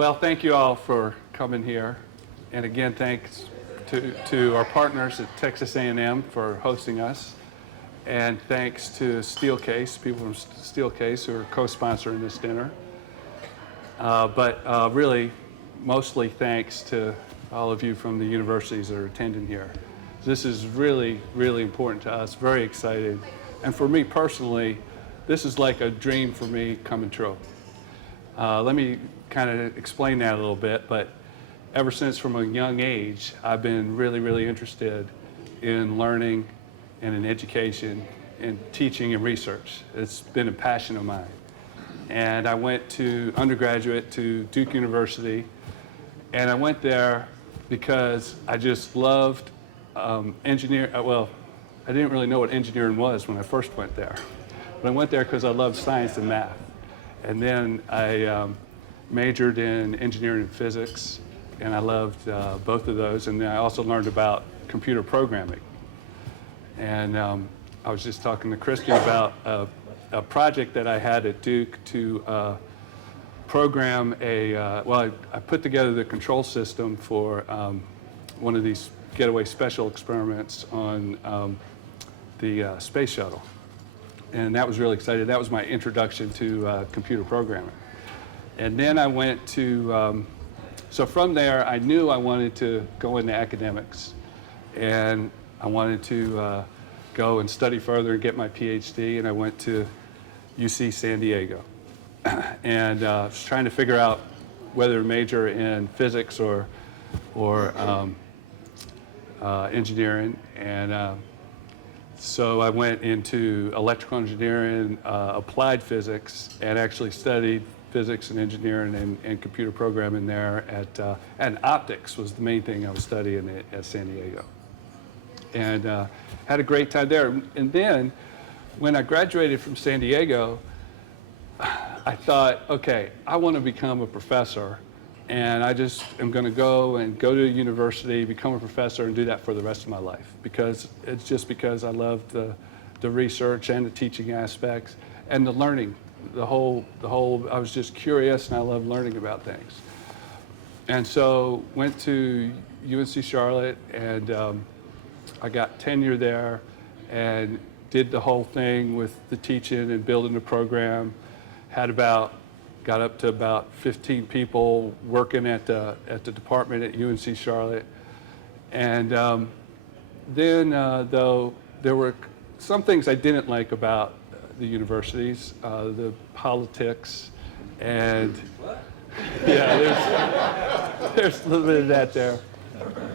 Well, thank you all for coming here. And again, thanks to our partners at Texas A&M for hosting us. And thanks to Steelcase, people from Steelcase who are co-sponsoring this dinner. But really, mostly thanks to all of you from the universities that are attending here. This is really, really important to us, very excited. And for me personally, this is like a dream for me coming true. Let me kind of explain that a little bit, but ever since from a young age, I've been really, really interested in learning and in education and teaching and research. It's been a passion of mine. And I went to undergraduate to Duke University, and I went there because I just loved engineering. Well, I didn't really know what engineering was when I first went there, but I went there because I loved science and math. And then I majored in engineering and physics, and I loved both of those. And then I also learned about computer programming. And I was just talking to Christian about a project that I had at Duke to program well, I put together the control system for one of these getaway special experiments on the space shuttle. And that was really exciting. That was my introduction to computer programming. And then I went to, so from there, I knew I wanted to go into academics. And I wanted to go and study further and get my PhD. And I went to UC San Diego. And was trying to figure out whether to major in physics or engineering. And so I went into electrical engineering, applied physics, and actually studied physics and engineering and computer programming there and optics was the main thing I was studying at San Diego. And had a great time there. And then when I graduated from San Diego, I thought, okay, I want to become a professor, and I just am going to go to a university, become a professor, and do that for the rest of my life. Because it's just because I love the research and the teaching aspects and the learning, the whole. I was just curious, and I love learning about things. And so went to UNC Charlotte, and I got tenure there, and did the whole thing with the teaching and building the program. Got up to about 15 people working at the department at UNC Charlotte. And then, though, there were some things I didn't like about the universities, the politics, and yeah, there's a little bit of that there.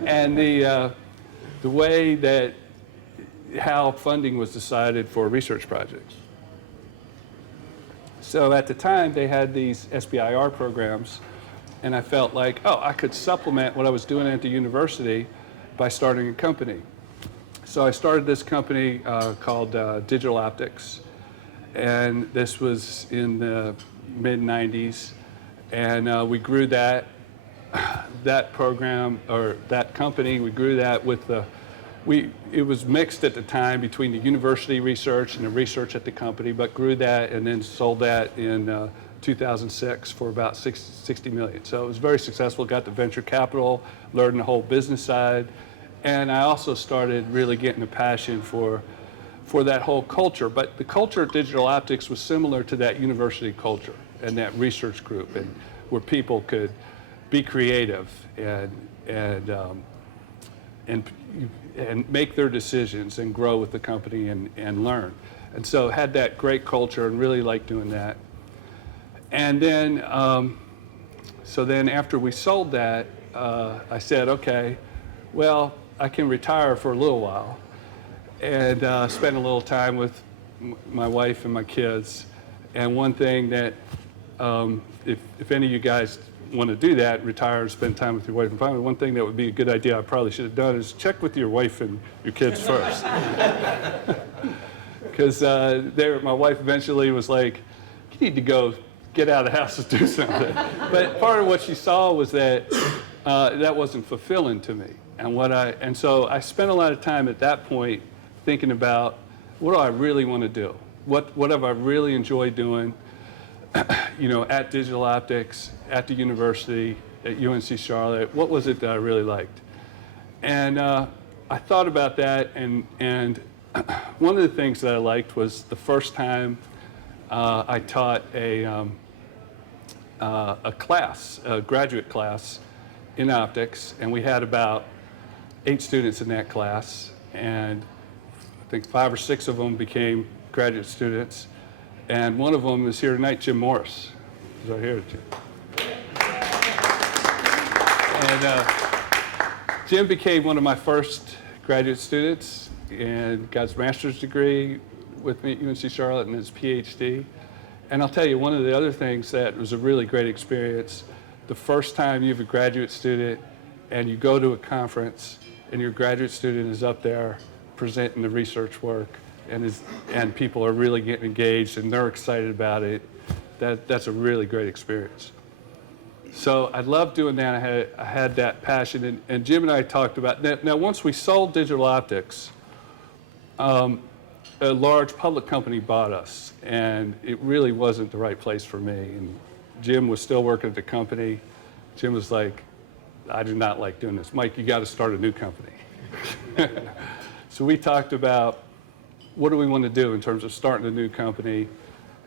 And the way that how funding was decided for research projects. So at the time, they had these SBIR programs, and I felt like, oh, I could supplement what I was doing at the university by starting a company. So I started this company called Digital Optics, and this was in the mid-90s, and we grew that program, or that company, we grew that with it was mixed at the time between the university research and the research at the company, but grew that and then sold that in 2006 for about 60 million. So it was very successful, got the venture capital, learned the whole business side, and I also started really getting a passion for that whole culture. But the culture at Digital Optics was similar to that university culture and that research group, and where people could be creative and make their decisions and grow with the company and learn. And so had that great culture and really liked doing that. And then, so then after we sold that, I said, okay, well, I can retire for a little while and spend a little time with my wife and my kids. And one thing that, if any of you guys want to do that, retire and spend time with your wife and family, one thing that would be a good idea I probably should have done is check with your wife and your kids first. Because my wife eventually was like, you need to go get out of the house and do something. But part of what she saw was that that wasn't fulfilling to me. And so I spent a lot of time at that point thinking about, what do I really want to do? What have I really enjoyed doing? at Digital Optics, at the university, at UNC Charlotte, what was it that I really liked? And I thought about that, and one of the things that I liked was the first time I taught a class, a graduate class in optics, and we had about 8 students in that class, and I think 5 or 6 of them became graduate students, and one of them is here tonight, Jim Morris. He's right here, Jim. And Jim became one of my first graduate students and got his master's degree with me at UNC Charlotte and his PhD. And I'll tell you, one of the other things that was a really great experience, the first time you have a graduate student and you go to a conference and your graduate student is up there presenting the research work and people are really getting engaged and they're excited about it, that's a really great experience. So I loved doing that. I had that passion, and Jim and I talked about that. Now, once we sold Digital Optics, a large public company bought us, and it really wasn't the right place for me. And Jim was still working at the company. Jim was like, I do not like doing this. Mike, you got to start a new company. So we talked about what do we want to do in terms of starting a new company,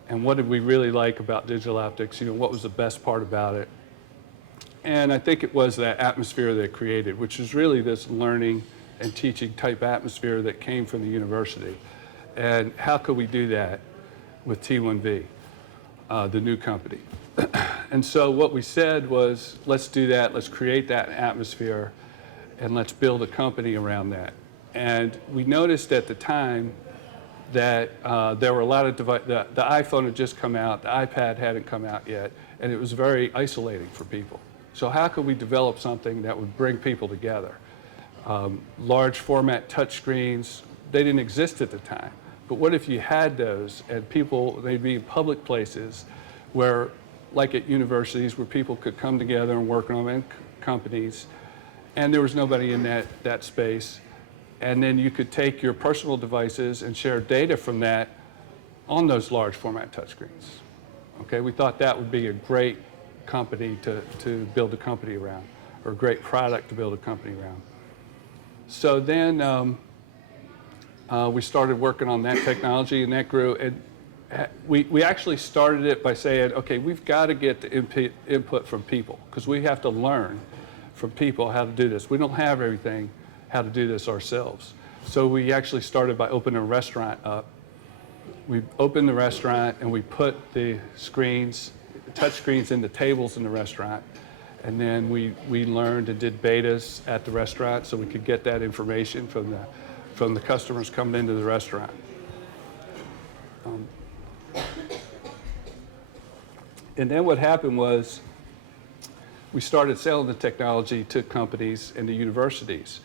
and what did we really like about Digital Optics, what was the best part about it. And I think it was that atmosphere that it created, which is really this learning and teaching type atmosphere that came from the university. And how could we do that with T1V, the new company? And so what we said was, let's do that, let's create that atmosphere, and let's build a company around that. And we noticed at the time that there were a lot of devices. The iPhone had just come out, the iPad hadn't come out yet, and it was very isolating for people. So how could we develop something that would bring people together? Large format touchscreens, they didn't exist at the time. But what if you had those and people, they'd be in public places where, like at universities, where people could come together and work on them, and companies, and there was nobody in that space. And then you could take your personal devices and share data from that on those large format touchscreens. Okay, we thought that would be a great company to build a company around, or a great product to build a company around. So then we started working on that technology, and that grew. And we actually started it by saying, okay, we've got to get the input from people, because we have to learn from people how to do this. We don't have everything how to do this ourselves. So we actually started by opening a restaurant up. We opened the restaurant and we put the screens, touch screens in the tables in the restaurant. And then we learned and did betas at the restaurant so we could get that information from the customers coming into the restaurant. And then what happened was we started selling the technology to companies and to universities.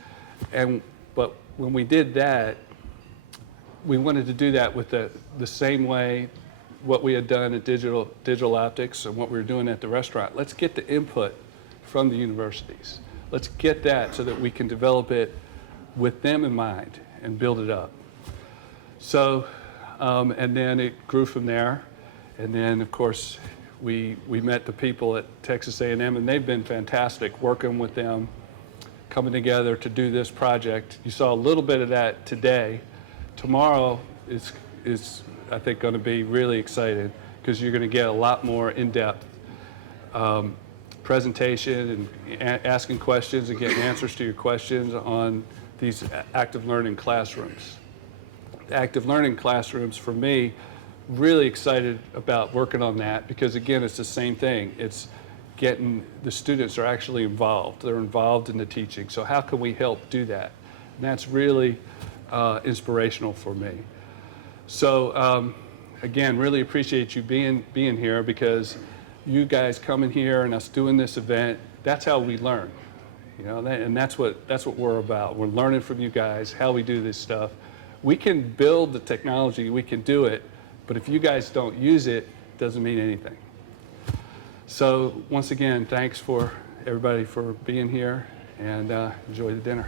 But when we did that, we wanted to do that with the same way what we had done at Digital Optics and what we were doing at the restaurant. Let's get the input from the universities. Let's get that so that we can develop it with them in mind and build it up. So, and then it grew from there. And then, of course, we met the people at Texas A&M, and they've been fantastic working with them, coming together to do this project. You saw a little bit of that today. Tomorrow is I think, going to be really exciting, because you're going to get a lot more in-depth presentation and asking questions and getting answers to your questions on these active learning classrooms. The active learning classrooms, for me, really excited about working on that, because again, it's the same thing. It's getting the students are actually involved. They're involved in the teaching. So how can we help do that? And that's really inspirational for me. So again, really appreciate you being here, because you guys coming here and us doing this event, that's how we learn. And that's what we're about. We're learning from you guys how we do this stuff. We can build the technology, we can do it, but if you guys don't use it, it doesn't mean anything. So once again, thanks for everybody for being here, and enjoy the dinner.